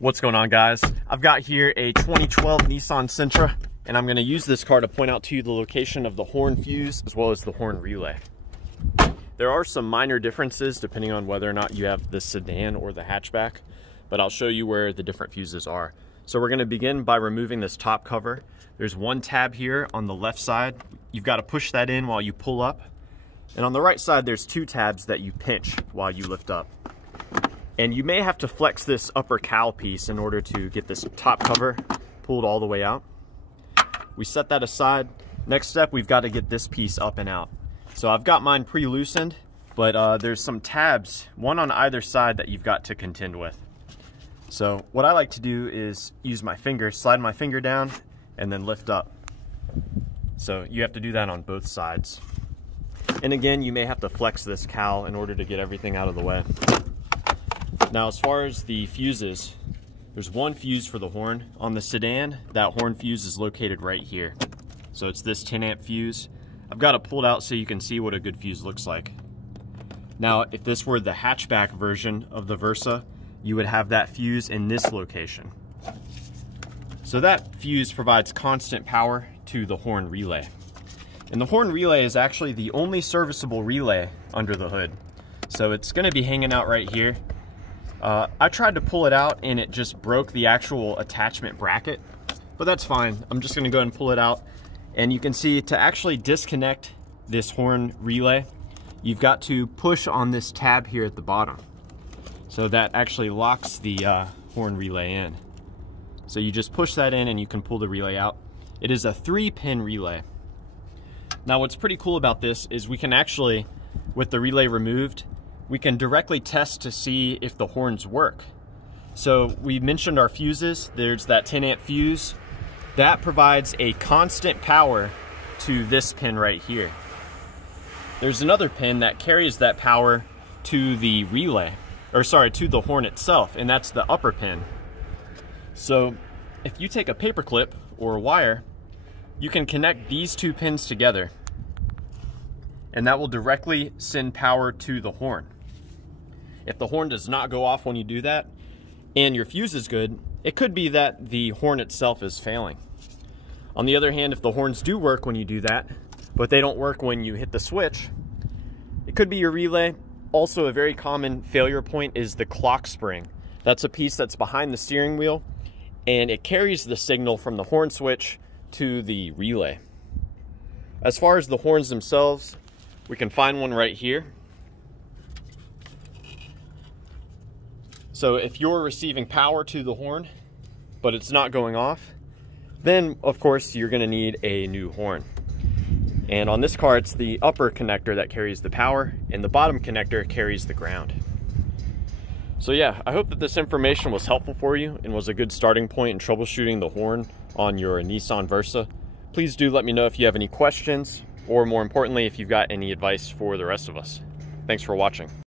What's going on, guys? I've got here a 2012 Nissan Sentra, and I'm going to use this car to point out to you the location of the horn fuse as well as the horn relay. There are some minor differences depending on whether or not you have the sedan or the hatchback, but I'll show you where the different fuses are. So we're going to begin by removing this top cover. There's one tab here on the left side. You've got to push that in while you pull up. And on the right side, there's two tabs that you pinch while you lift up. And you may have to flex this upper cowl piece in order to get this top cover pulled all the way out. We set that aside. Next step, we've got to get this piece up and out. So I've got mine pre-loosened, but there's some tabs, one on either side, that you've got to contend with. So what I like to do is use my finger, slide my finger down, and then lift up. So you have to do that on both sides. And again, you may have to flex this cowl in order to get everything out of the way. Now, as far as the fuses, there's one fuse for the horn. On the sedan, that horn fuse is located right here. So it's this 10 amp fuse. I've got it pulled out so you can see what a good fuse looks like. Now, if this were the hatchback version of the Versa, you would have that fuse in this location. So that fuse provides constant power to the horn relay. And the horn relay is actually the only serviceable relay under the hood. So it's going to be hanging out right here. I tried to pull it out and it just broke the actual attachment bracket, but that's fine. I'm just going to go ahead and pull it out. And you can see, to actually disconnect this horn relay, you've got to push on this tab here at the bottom. So that actually locks the horn relay in. So you just push that in and you can pull the relay out. It is a 3-pin relay. Now, what's pretty cool about this is we can actually, with the relay removed, we can directly test to see if the horns work. So we mentioned our fuses. There's that 10 amp fuse. That provides a constant power to this pin right here. There's another pin that carries that power to the relay, or sorry, to the horn itself, and that's the upper pin. So if you take a paper clip or a wire, you can connect these two pins together, and that will directly send power to the horn. If the horn does not go off when you do that, and your fuse is good, it could be that the horn itself is failing. On the other hand, if the horns do work when you do that, but they don't work when you hit the switch, it could be your relay. Also, a very common failure point is the clock spring. That's a piece that's behind the steering wheel, and it carries the signal from the horn switch to the relay. As far as the horns themselves, we can find one right here. So if you're receiving power to the horn, but it's not going off, then of course you're going to need a new horn. And on this car, it's the upper connector that carries the power, and the bottom connector carries the ground. So yeah, I hope that this information was helpful for you and was a good starting point in troubleshooting the horn on your Nissan Versa. Please do let me know if you have any questions, or more importantly, if you've got any advice for the rest of us. Thanks for watching.